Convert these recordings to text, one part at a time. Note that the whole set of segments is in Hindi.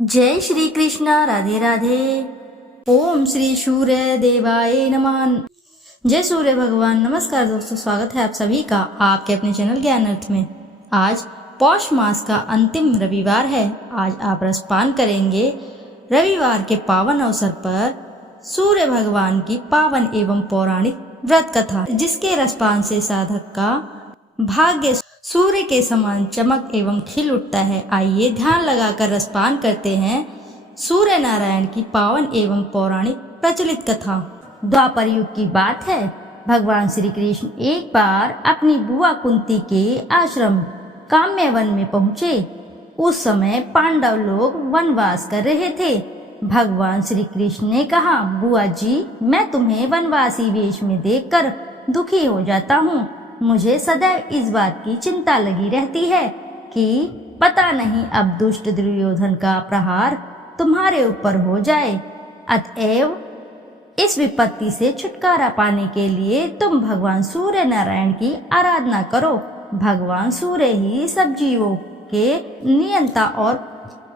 जय श्री कृष्णा। राधे राधे। ओम श्री सूर्य देवाय नमः। जय सूर्य भगवान। नमस्कार दोस्तों, स्वागत है आप सभी का आपके अपने चैनल ज्ञान अर्थ में। आज पौष मास का अंतिम रविवार है। आज आप रसपान करेंगे रविवार के पावन अवसर पर सूर्य भगवान की पावन एवं पौराणिक व्रत कथा, जिसके रसपान से साधक का भाग्य सूर्य के समान चमक एवं खिल उठता है। आइए ध्यान लगाकर रसपान करते हैं सूर्य नारायण की पावन एवं पौराणिक प्रचलित कथा। द्वापर युग की बात है। भगवान श्री कृष्ण एक बार अपनी बुआ कुंती के आश्रम काम्यवन में पहुँचे। उस समय पांडव लोग वनवास कर रहे थे। भगवान श्री कृष्ण ने कहा, बुआ जी, मैं तुम्हें वनवासी वेश में देखकर दुखी हो जाता हूँ। मुझे सदैव इस बात की चिंता लगी रहती है कि पता नहीं अब दुष्ट दुर्योधन का प्रहार तुम्हारे ऊपर हो जाए। अतएव इस विपत्ति से छुटकारा पाने के लिए तुम भगवान सूर्य नारायण की आराधना करो। भगवान सूर्य ही सब जीवों के नियंता और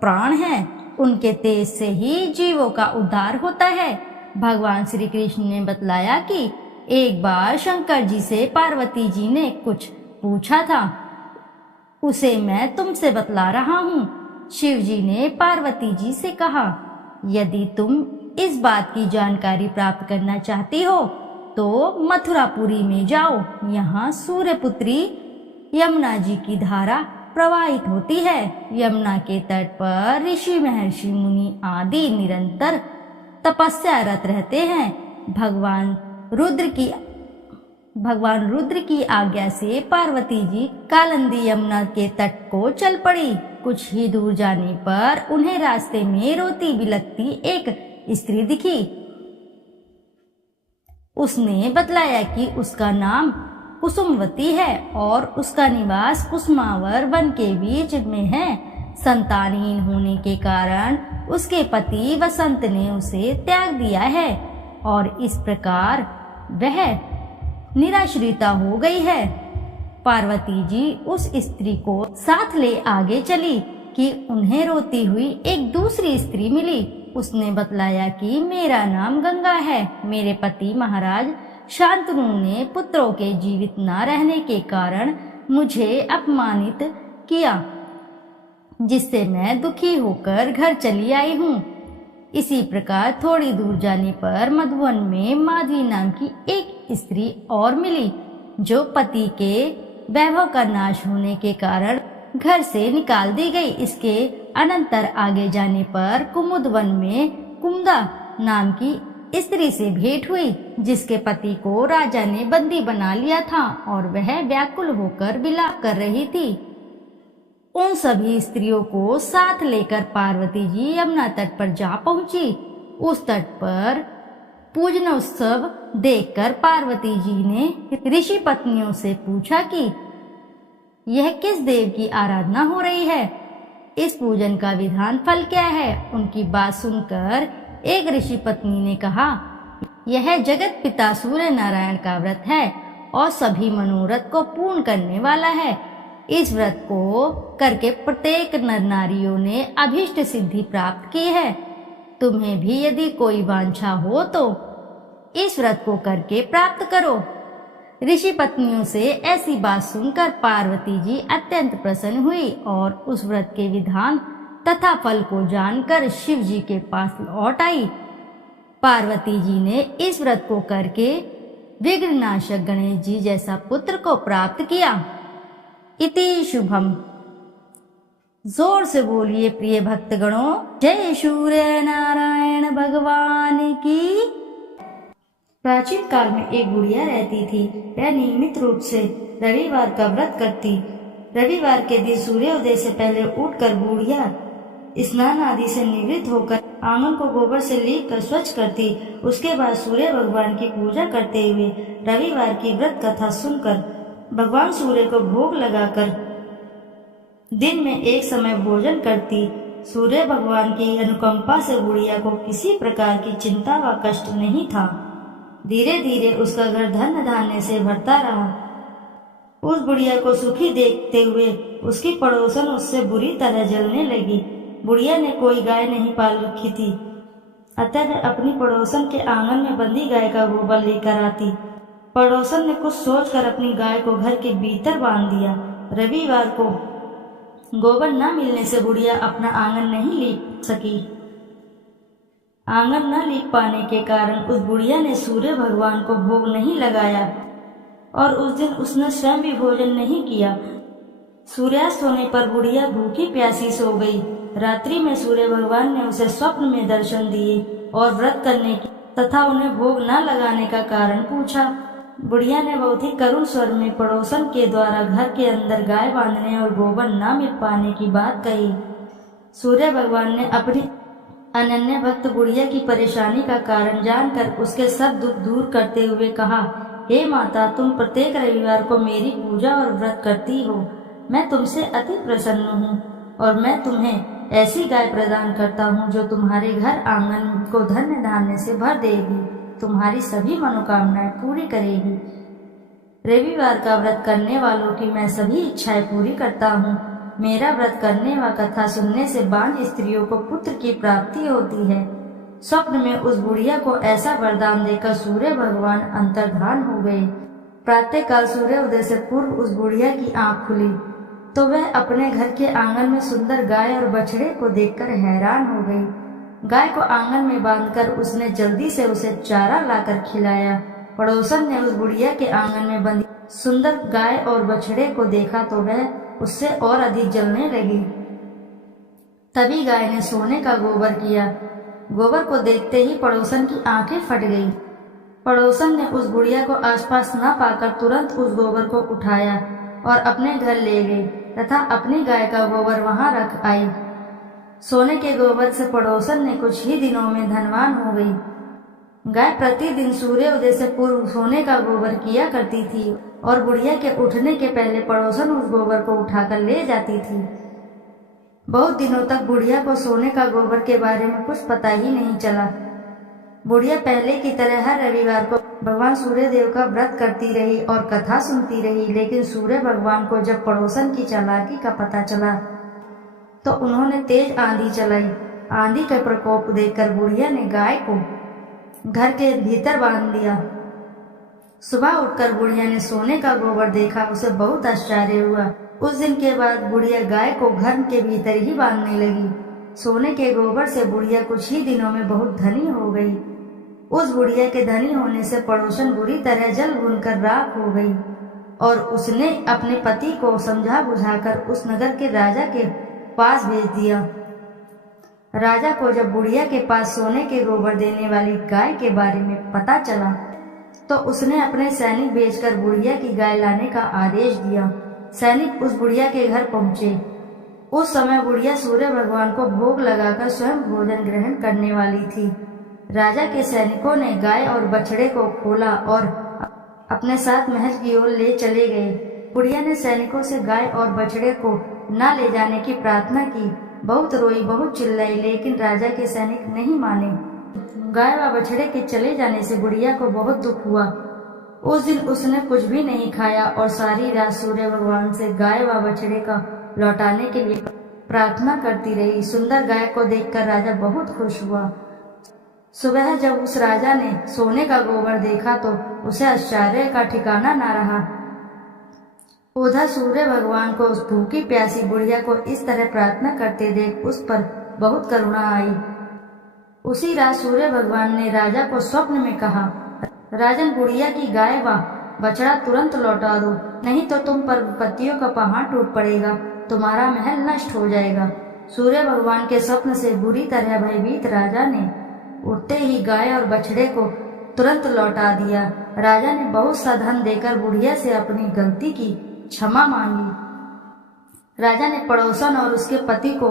प्राण हैं। उनके तेज से ही जीवों का उद्धार होता है। भगवान श्री कृष्ण ने बतलाया कि एक बार शंकर जी से पार्वती जी ने कुछ पूछा था, उसे मैं तुमसे बतला रहा हूँ। शिव जी ने पार्वती जी से कहा, यदि तुम इस बात की जानकारी प्राप्त करना चाहती हो तो मथुरापुरी में जाओ। यहाँ सूर्यपुत्री यमुना जी की धारा प्रवाहित होती है। यमुना के तट पर ऋषि, महर्षि, मुनि आदि निरंतर तपस्यारत रहते हैं। भगवान रुद्र की आज्ञा से पार्वती जी कालिंदी यमुना के तट को चल पड़ी। कुछ ही दूर जाने पर उन्हें रास्ते में रोती बिलखती एक स्त्री दिखी। उसने बतलाया कि उसका नाम कुसुमवती है और उसका निवास कुसुमावर वन के बीच में है। संतानहीन होने के कारण उसके पति वसंत ने उसे त्याग दिया है और इस प्रकार वह निराश्रिता हो गई है। पार्वती जी उस स्त्री को साथ ले आगे चली कि उन्हें रोती हुई एक दूसरी स्त्री मिली। उसने बतलाया कि मेरा नाम गंगा है। मेरे पति महाराज शांतनु ने पुत्रों के जीवित न रहने के कारण मुझे अपमानित किया, जिससे मैं दुखी होकर घर चली आई हूँ। इसी प्रकार थोड़ी दूर जाने पर मधुवन में माधवी नाम की एक स्त्री और मिली, जो पति के वैभव का नाश होने के कारण घर से निकाल दी गई। इसके अनंतर आगे जाने पर कुमुदवन में कुमुदा नाम की स्त्री से भेंट हुई, जिसके पति को राजा ने बंदी बना लिया था और वह व्याकुल होकर विलाप कर रही थी। उन सभी स्त्रियों को साथ लेकर पार्वती जी यमुना तट पर जा पहुंची। उस तट पर पूजन उत्सव देखकर पार्वती जी ने ऋषि पत्नियों से पूछा कि यह किस देव की आराधना हो रही है, इस पूजन का विधान फल क्या है। उनकी बात सुनकर एक ऋषि पत्नी ने कहा, यह जगत पिता सूर्य नारायण का व्रत है और सभी मनोरथ को पूर्ण करने वाला है। इस व्रत को करके प्रत्येक नर नारियों ने अभीष्ट सिद्धि प्राप्त की है। तुम्हें भी यदि कोई वांछा हो तो इस व्रत को करके प्राप्त करो। ऋषि पत्नियों से ऐसी बात सुनकर पार्वती जी अत्यंत प्रसन्न हुई और उस व्रत के विधान तथा फल को जानकर शिव जी के पास लौट आई। पार्वती जी ने इस व्रत को करके विघ्ननाशक गणेश जी जैसा पुत्र को प्राप्त किया। इति शुभम। जोर से बोलिए प्रिय भक्तगणों, जय सूर्य नारायण भगवान की। प्राचीन काल में एक बुढ़िया रहती थी। वह नियमित रूप से रविवार का व्रत करती। रविवार के दिन सूर्योदय से पहले उठकर बुढ़िया स्नान आदि से निवृत्त होकर आंगन को गोबर से लीपकर स्वच्छ करती। उसके बाद सूर्य भगवान की पूजा करते हुए रविवार की व्रत कथा सुनकर भगवान सूर्य को भोग लगाकर दिन में एक समय भोजन करती। सूर्य भगवान की अनुकंपा से बुढ़िया को किसी प्रकार की चिंता व कष्ट नहीं था। धीरे धीरे उसका घर धन धान्य से भरता रहा। उस बुढ़िया को सुखी देखते हुए उसकी पड़ोसन उससे बुरी तरह जलने लगी। बुढ़िया ने कोई गाय नहीं पाल रखी थी, अतः वह अपनी पड़ोसन के आंगन में बंधी गाय का गोबर लेकर आती। पड़ोसन ने कुछ सोचकर अपनी गाय को घर के भीतर बांध दिया। रविवार को गोबर न मिलने से बुढ़िया अपना आंगन नहीं लीप सकी। आंगन न लीप पाने के कारण उस बुढ़िया ने सूर्य भगवान को भोग नहीं लगाया और उस दिन उसने स्वयं भी भोजन नहीं किया। सूर्यास्त होने पर बुढ़िया भूखी प्यासी सो गई। रात्रि में सूर्य भगवान ने उसे स्वप्न में दर्शन दिए और व्रत करने की तथा उन्हें भोग न लगाने का कारण पूछा। बुढ़िया ने बहुत ही करुण स्वर में पड़ोसन के द्वारा घर के अंदर गाय बांधने और गोबर न मिल पाने की बात कही। सूर्य भगवान ने अपनी अनन्य भक्त बुढ़िया की परेशानी का कारण जानकर उसके सब दुख दूर करते हुए कहा, हे माता, तुम प्रत्येक रविवार को मेरी पूजा और व्रत करती हो। मैं तुमसे अति प्रसन्न हूँ और मैं तुम्हें ऐसी गाय प्रदान करता हूँ जो तुम्हारे घर आंगन को धन्य धान्य से भर देगी, तुम्हारी सभी मनोकामनाएं पूरी करेगी। रविवार का व्रत करने वालों की मैं सभी इच्छाएं पूरी करता हूँ। मेरा व्रत करने व कथा सुनने से बांझ स्त्रियों को पुत्र की प्राप्ति होती है। स्वप्न में उस बुढ़िया को ऐसा वरदान देकर सूर्य भगवान अंतर्धान हो गए। प्रातः काल सूर्योदय से पूर्व उस बुढ़िया की आंख खुली तो वह अपने घर के आंगन में सुंदर गाय और बछड़े को देखकर हैरान हो गई। गाय को आंगन में बांधकर उसने जल्दी से उसे चारा लाकर खिलाया। पड़ोसन ने उस बुढ़िया के आंगन में बंधी सुंदर गाय और बछड़े को देखा तो वह उससे और अधिक जलने लगी। तभी गाय ने सोने का गोबर किया। गोबर को देखते ही पड़ोसन की आंखें फट गई। पड़ोसन ने उस बुढ़िया को आसपास न पाकर तुरंत उस गोबर को उठाया और अपने घर ले गई तथा अपनी गाय का गोबर वहां रख आई। सोने के गोबर से पड़ोसन ने कुछ ही दिनों में धनवान हो गई। गाय प्रतिदिन सूर्योदय से पूर्व सोने का गोबर किया करती थी और बुढ़िया के उठने के पहले पड़ोसन उस गोबर को उठाकर ले जाती थी। बहुत दिनों तक बुढ़िया को सोने का गोबर के बारे में कुछ पता ही नहीं चला। बुढ़िया पहले की तरह हर रविवार को भगवान सूर्य देव का व्रत करती रही और कथा सुनती रही, लेकिन सूर्य भगवान को जब पड़ोसन की चालाकी का पता चला तो उन्होंने तेज आंधी चलाई। आंधी का प्रकोप देखकर बुढ़िया ने गाय को घर के भीतर बांध दिया। सुबह उठकर बुढ़िया ने सोने का गोबर देखा, उसे बहुत आश्चर्य हुआ। उस दिन के बाद बुढ़िया गाय को घर के भीतर ही बांधने लगी। सोने के गोबर से बुढ़िया कुछ ही दिनों में बहुत धनी हो गई। उस बुढ़िया के धनी होने से पड़ोसन बुरी तरह जल भूनकर राख हो गई और उसने अपने पति को समझा बुझाकर उस नगर के राजा के पास भेज दिया। राजा को जब बुढ़िया के पास सोने के गोबर देने वाली गाय के बारे में पता चला तो उसने अपने सैनिक भेजकर बुढ़िया की गाय लाने का आदेश दिया। सैनिक उस बुढ़िया के घर पहुंचे। उस समय बुढ़िया सूर्य भगवान को भोग लगाकर स्वयं भोजन ग्रहण करने वाली थी। राजा के सैनिकों ने गाय और बछड़े को खोला और अपने साथ महल की ओर ले चले गए। बुढ़िया ने सैनिकों से गाय और बछड़े को न ले जाने की प्रार्थना की। बहुत रोई, बहुत चिल्लाई, लेकिन राजा के सैनिक नहीं माने। गाय व बछड़े के चले जाने से बुढ़िया को बहुत दुख हुआ। उस दिन उसने कुछ भी नहीं खाया और सारी रात सूर्य भगवान से गाय व बछड़े का लौटाने के लिए प्रार्थना करती रही। सुंदर गाय को देखकर राजा बहुत खुश हुआ। सुबह जब उस राजा ने सोने का गोबर देखा तो उसे आश्चर्य का ठिकाना न रहा। उधर सूर्य भगवान को उस भूखी प्यासी बुढ़िया को इस तरह प्रार्थना करते देख उस पर बहुत करुणा आई। उसी रात सूर्य भगवान ने राजा को स्वप्न में कहा, राजन, बुढ़िया की गाय व बछड़ा तुरंत लौटा दो, नहीं तो तुम पर विपत्तियों का पहाड़ टूट पड़ेगा, तुम्हारा महल नष्ट हो जाएगा। सूर्य भगवान के स्वप्न से बुरी तरह भयभीत राजा ने उठते ही गाय और बछड़े को तुरंत लौटा दिया। राजा ने बहुत सा धन देकर बुढ़िया से अपनी गलती की क्षमा मांगी। राजा ने पड़ोसन और उसके पति को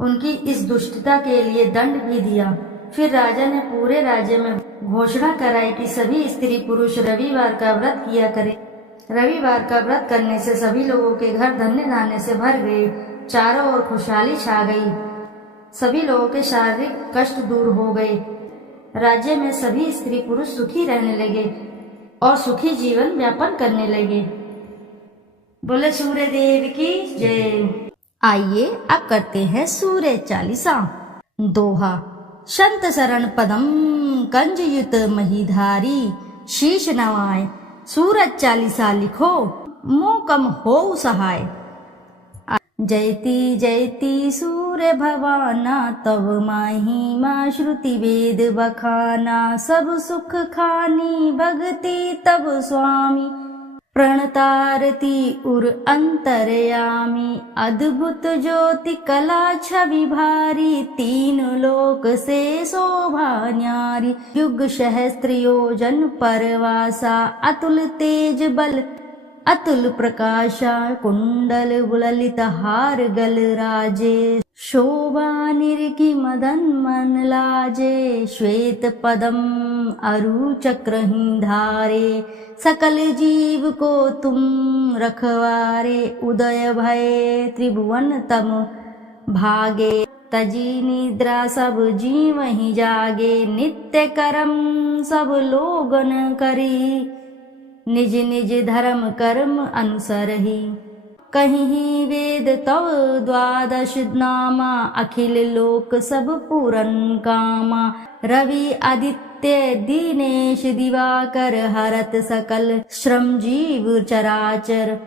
उनकी इस दुष्टता के लिए दंड भी दिया। फिर राजा ने पूरे राज्य में घोषणा कराई कि सभी स्त्री पुरुष रविवार का व्रत किया करें। रविवार का व्रत करने से सभी लोगों के घर धन्य धान्य से भर गए। चारों ओर खुशहाली छा गई। सभी लोगों के शारीरिक कष्ट दूर हो गए। राज्य में सभी स्त्री पुरुष सुखी रहने लगे और सुखी जीवन व्यापन करने लगे। बोले सूर्य देव की जय। आइए अब करते हैं सूर्य चालीसा। दोहा। संत शरण पदम कंजयुत महीधारी, शीश नवाय सूरज चालीसा लिखो, मोह कम हो सहाय। जयति जयति सूर्य भवाना, तव महिमा श्रुति वेद बखाना। सब सुख खानी भक्ति तब स्वामी, प्रणतारती उर अंतरयामी। अद्भुत ज्योति कला छवि भारी, तीन लोक से शोभा न्यारी। युग सहस्त्र योजन परवासा, अतुल तेज बल अतुल प्रकाशा। कुंडल ललित हार गल राजे, शोभा निरखी मदन मन लाजे। श्वेत पदम अरु चक्रही धारे, सकल जीव को तुम रखवारे। उदय भय त्रिभुवन तम भागे, तजी निद्रा सब जीव ही जागे। नित्य कर्म सब लोगन करी, निज निज धर्म कर्म अनुसरहि। कहीं वेद तव द्वादश नामा, अखिल लोक सब पूरन कामा। रवि आदित्य दीनेश दिवाकर, हरत सकल श्रम जीव चराचर।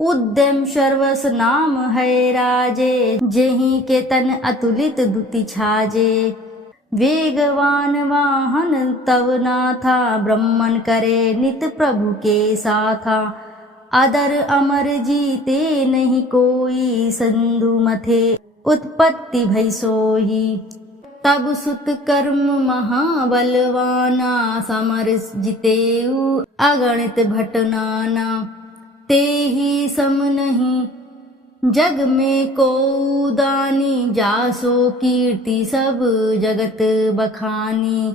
उद्यम सर्वस नाम है राजे, जेहि के तन अतुलित दुति छाजे। वेगवान वाहन तव नाथा, ब्रह्मन करे नित प्रभु के साथा। अदर अमर जीते नहीं कोई, सिंधु मथे उत्पत्ति भई सोही। तब सुत कर्म महाबलवाना, समर जितेऊ अगणित भट नाना। तेहि सम नहीं जग में को दानी, जासो कीर्ति सब जगत बखानी।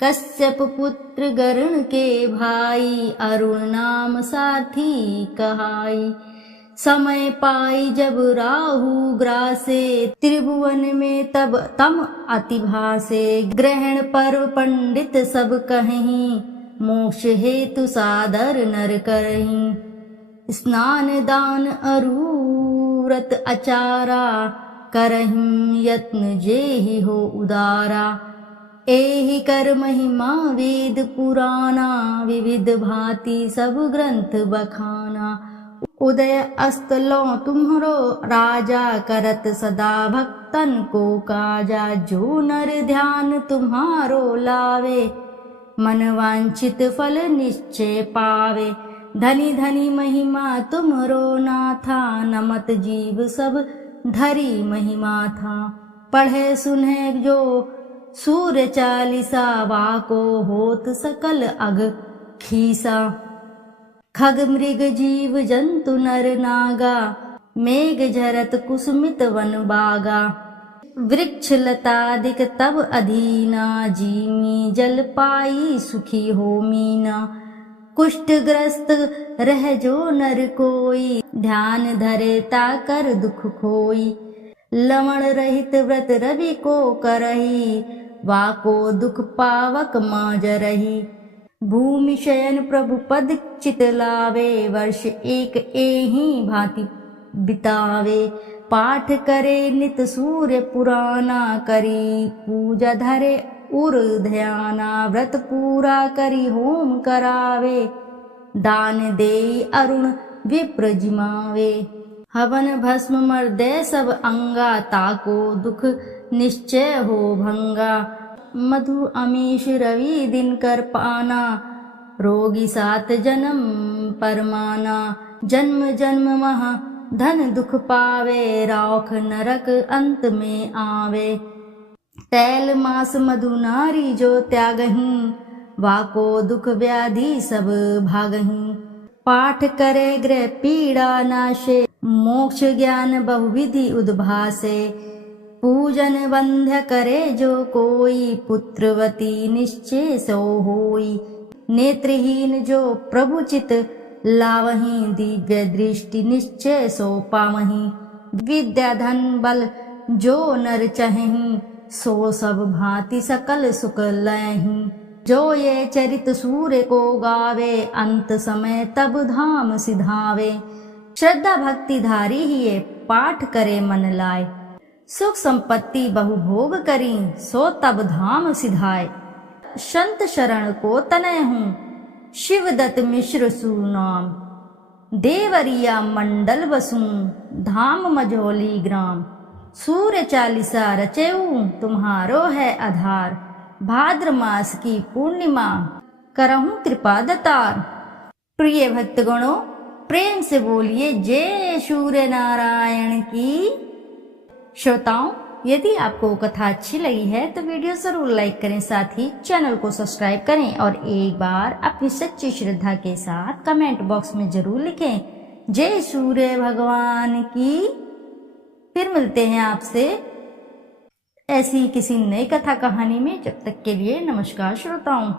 कश्यप पुत्र गरुण के भाई, अरुण नाम साथी कहाई। समय पाई जब राहु ग्रासे, त्रिभुवन में तब तम अति भासे। ग्रहण पर्व पंडित सब कहीं, मोक्ष हेतु सादर नर करहीं। स्नान दान अरु व्रत अचारा, करहिं यत्न जेहि हो उदारा। एहि कर महिमा वेद पुराना, विविध भांति सब ग्रंथ बखाना। उदय अस्त लो तुम्हरो राजा, करत सदा भक्तन को काजा। जो नर ध्यान तुम्हारो लावे, मन वांछित फल निश्चय पावे। धनी धनी महिमा तुमरो नाथा, नमत जीव सब धरी महिमा था। पढ़े सुने जो सूर्य चालीसा, वाको होत सकल अग खीसा। खग मृग जीव जंतु नर नागा, मेघ झरत कुसुमित वन बागा। वृक्ष लतादिक तब अधीना, जीमी जल पाई सुखी हो मीना। कुष्ठग्रस्त रह जो नर कोई, ध्यान धरे ताकर दुख खोई। लवण रहित व्रत रवि को करही, वाको दुख पावक माज रही। भूमि शयन प्रभु पद चित लावे, वर्ष एक एहि भांति बितावे। पाठ करे नित सूर्य पुराना, करी पूजा धरे उर ध्याना। व्रत पूरा करी होम करावे, दान दे अरुण विप्र जिमावे। हवन भस्म मर्दे सब अंगा, ताको दुख निश्चय हो भंगा। मधु अमीश रवि दिन कर पाना, रोगी सात जन्म परमाना। जन्म जन्म महा धन दुख पावे, रौख नरक अंत में आवे। तैल मास मधु नारी जो त्यागहीं, वाको दुख व्याधि सब भागहीं। पाठ करे गृह पीड़ा नाशे, मोक्ष ज्ञान बहुविधि उद्भासे। पूजन बंध्य करे जो कोई, पुत्रवती निश्चय सो होई। नेत्रहीन जो प्रभु चित लावहीं, दिव्य दृष्टि निश्चय सो पावहीं। विद्या धन बल जो नर चाहेहीं, सो सब भांति सकल सुख लयहीं। जो ये चरित सूर्य को गावे, अंत समय तब धाम सिधावे। श्रद्धा भक्ति धारी ही ये पाठ करे मन लाए। सुख संपत्ति बहु भोग करी, सो तब धाम सिधाए। संत शरण को तनय हूँ, शिवदत्त मिश्र सुनाम। देवरिया मंडल बसूं, धाम मझौली ग्राम। सूर्य चालीसा रचेऊ, तुम्हारो है आधार। भाद्र मास की पूर्णिमा, करहूं कृपा दतार। प्रिय भक्तगणों, प्रेम से बोलिए जय सूर्य नारायण की। श्रोताओं, यदि आपको कथा अच्छी लगी है तो वीडियो जरूर लाइक करें, साथ ही चैनल को सब्सक्राइब करें और एक बार अपनी सच्ची श्रद्धा के साथ कमेंट बॉक्स में जरूर लिखें जय सूर्य भगवान की। फिर मिलते हैं आपसे ऐसी किसी नई कथा कहानी में। जब तक के लिए नमस्कार श्रोताओं।